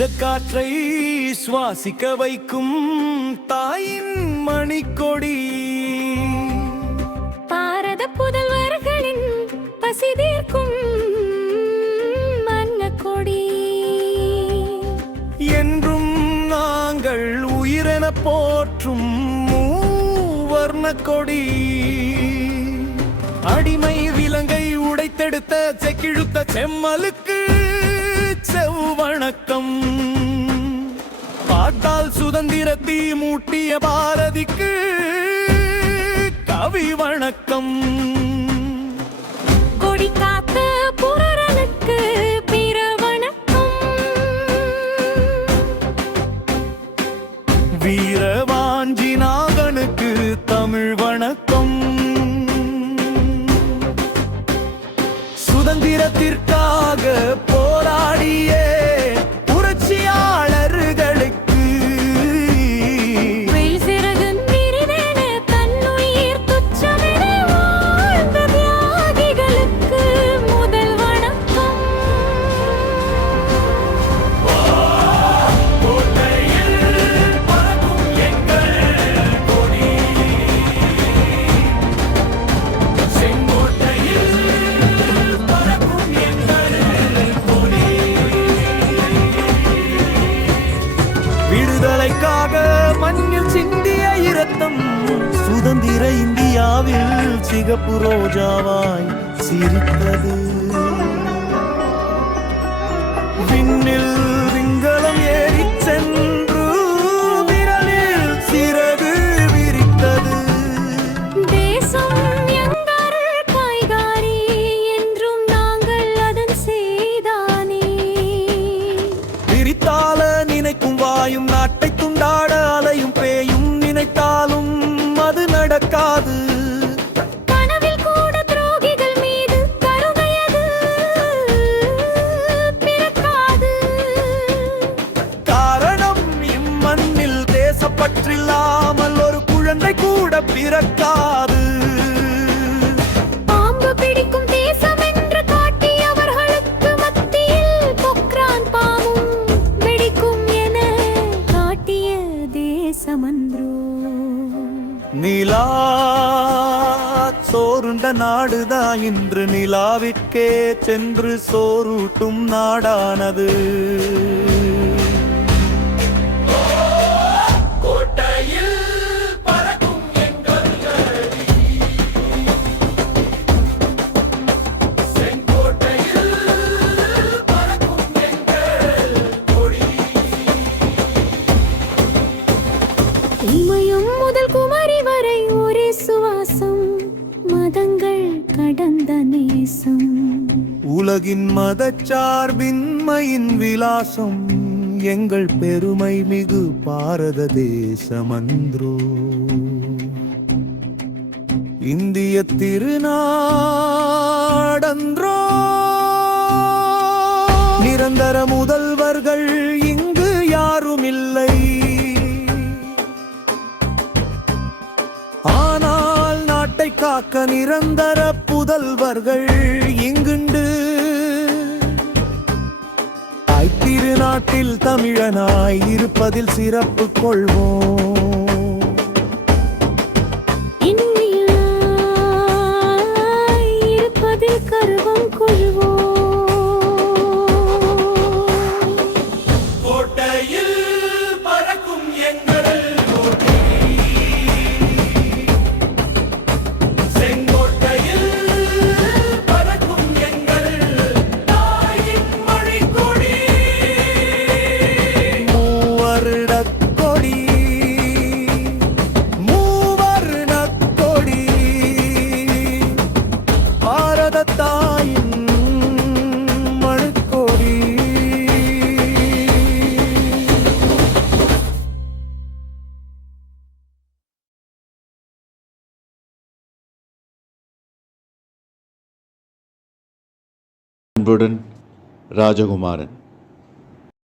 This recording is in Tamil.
ஈரக்காற்றை சுவாசிக்க வைக்கும் தாயின் மணிக்கொடி, பாரத புதல்வர்களின் பசி தீர்க்கும் மன்னக்கொடி, என்றும் நாங்கள் உயிரென போற்றும் மூவர்ண கொடி, அடிமை விலங்கை உடைத்தெடுத்த செக்கிழுத்த செம்மலுக்கு செவ்வணக்கம், பாட்டால் சுதந்திரத்தை மூட்டிய பாரதிக்கு கவி வணக்கம், கொடி காத்த புரனுக்கு பிற வணக்கம், வீரவாஞ்சி நாகனுக்கு தமிழ் வணக்கம், சுதந்திரத்திற்காக போராடிய புரட்சியாளர்களுக்கு, வெயில்சிறகுன் விரிவென தன்னுயிர் துச்சமென வாழ்ந்த தியாகிகளுக்கு முதல் வணக்கம், விடுதலைக்காக மண்ணில் சிந்திய இரத்தம் சுதந்திர இந்தியாவில் சிகப்பு ரோஜாவாய் சிரித்தது, விண்ணில் விண்கலம் ஏறிச் சென்று விரலில் சிறகு விரித்தது, தேசம் எங்கள் கைகாரி என்றும் நாங்கள் அதன் செய்தானே, பிரித்தால நினைக்கும் வாயும் நாட்டை துண்டாட அலையும் பேயும் நினைத்தாலும் அது நடக்காது, கனவில் கூட துரோகிகள் மீது கருணையது பிறக்காது, காரணம் இம்மண்ணில் தேசப்பற்றில்லாமல் ஒரு குழந்தை கூட பிறக்காது, பாம்பு பிடிக்கும் தேசம் என்று காட்டியவர்களுக்கு மத்தியில் பொக்ரான் பாம்பும் வெடிக்கும் என காட்டிய தேசமன்றோ, நிலா சோறுண்ட நாடுதான் இன்று நிலாவிற்கே சென்று சோறூட்டும் நாடானது, இமயம் முதல் குமரி வரை ஒரே சுவாசம், மதங்கள் கடந்த நேசம், உலகின் மதச்சார்பின்மையின் விலாசம் எங்கள் பெருமை மிகு பாரத தேசமன்றோ, இந்திய திருநாடன்றோ, நிரந்தர முதல்வர்கள் இங்கு யாரும் இல்லை, ஆனால் நாட்டை காக்க நிரந்தர புதல்வர்கள் இங்குண்டு, திருநாட்டில் தமிழனாய் இருப்பதில் சிறப்பு கொள்வோம், இந்தியாய் இருப்பதில் கர்வம் கொள்வோம், கோட்டையில் பறக்கும் எங்கள் கொடி, செங்கோட்டையில் பறக்கும் எங்கள் தாயின் மணிக்கொடி, மூவர்ணக் கொடி, மூவர்ணக் கொடி, பாரத தாயின் மணிக்கொடி. அன்புடன் ராஜகுமாரன்.